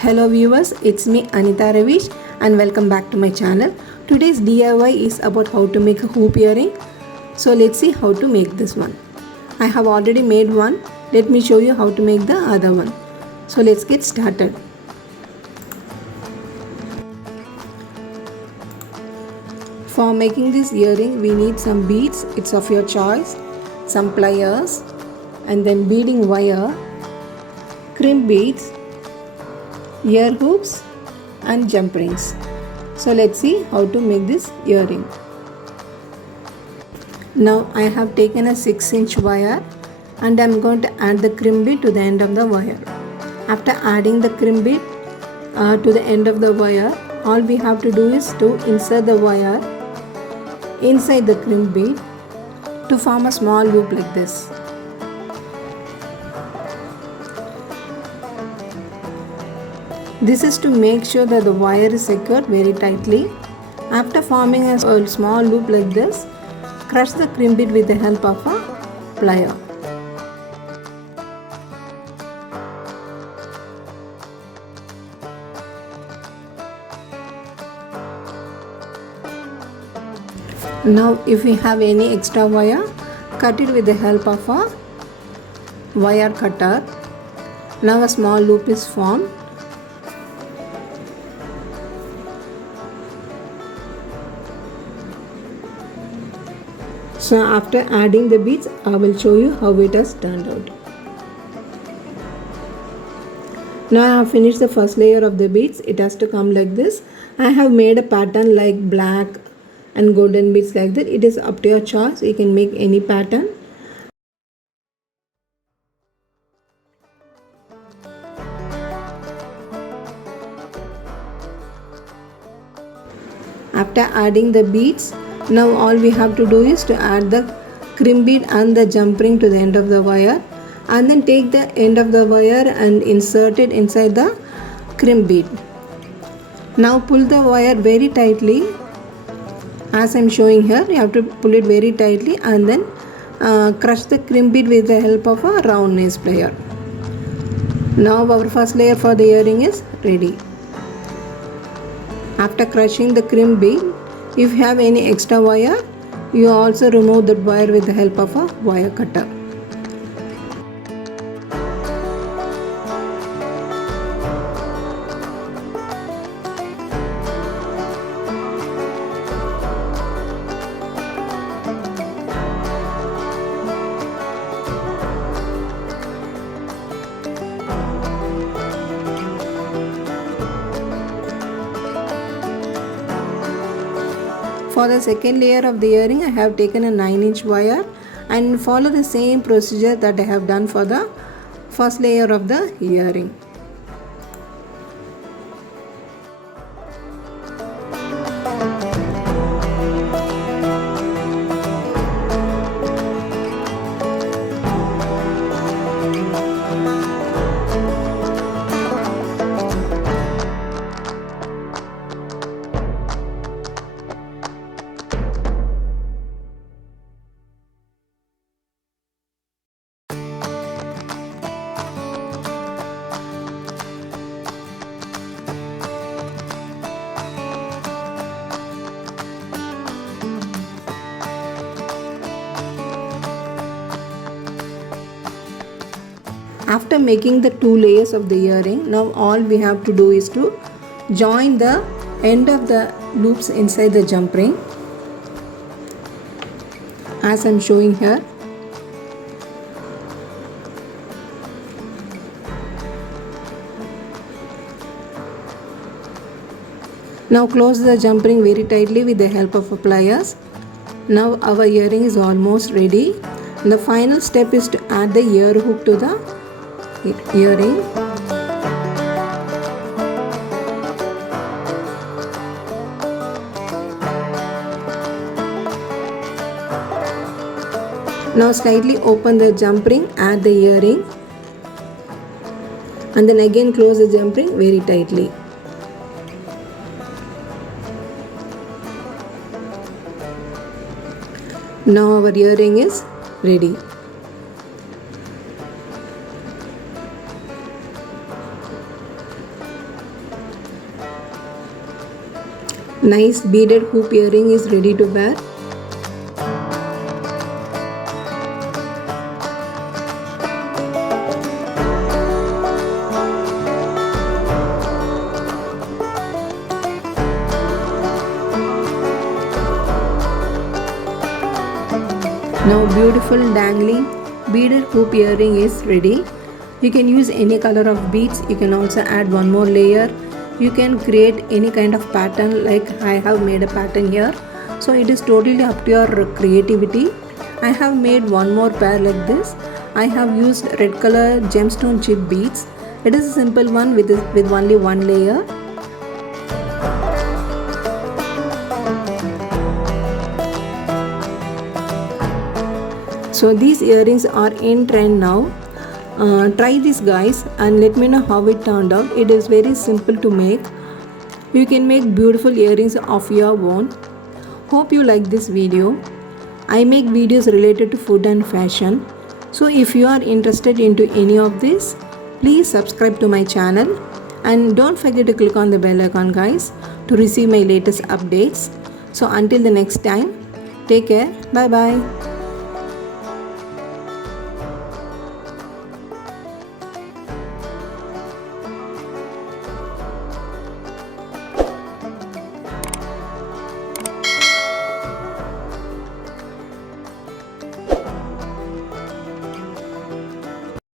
Hello viewers, it's me Anita Ravish and welcome back to my channel. Today's DIY is about how to make a hoop earring. So let's see how to make this one. I have already made one. Let me show you how to make the other one. So let's get started. For making this earring we need some beads, it's of your choice, some pliers and then beading wire, crimp beads, ear hoops and jump rings. So let's see how to make this earring. Now I have taken a 6-inch wire and I am going to add the crimp bead to the end of the wire. After adding the crimp bead to the end of the wire, all we have to do is to insert the wire inside the crimp bead to form a small loop like this. This is to make sure that the wire is secured very tightly. After forming a small loop like this, crush the crimp bead with the help of a plier. Now if we have any extra wire, cut it with the help of a wire cutter. Now a small loop is formed. So after adding the beads, I will show you how it has turned out. Now I have finished the first layer of the beads. It has to come like this. I have made a pattern like black and golden beads like that. It is up to your choice. You can make any pattern. After adding the beads, now all we have to do is to add the crimp bead and the jump ring to the end of the wire, and then take the end of the wire and insert it inside the crimp bead. Now pull the wire very tightly as I am showing here. You have to pull it very tightly and then crush the crimp bead with the help of a round nails plier. Now our first layer for the earring is ready. After crushing the crimp bead, if you have any extra wire, you also remove that wire with the help of a wire cutter. For the second layer of the earring, I have taken a 9-inch wire and follow the same procedure that I have done for the first layer of the earring. After making the 2 layers of the earring, now all we have to do is to join the end of the loops inside the jump ring as I am showing here. Now close the jump ring very tightly with the help of pliers. Now our earring is almost ready. The final step is to add the ear hook to the earring. Now slightly open the jump ring, add the earring and then again close the jump ring very tightly. Now our earring is ready. Nice beaded hoop earring is ready to wear. Now beautiful dangling beaded hoop earring is ready. You can use any color of beads. You can also add one more layer. You can create any kind of pattern, like I have made a pattern here. So it is totally up to your creativity. I have made one more pair like this. I have used red color gemstone chip beads. It is a simple one with only one layer. So these earrings are in trend now. Try this guys and let me know how it turned out. It is very simple to make. You can make beautiful earrings of your own. Hope you like this video. I make videos related to food and fashion. So if you are interested into any of this, please subscribe to my channel and don't forget to click on the bell icon guys to receive my latest updates. So until the next time, take care. Bye bye.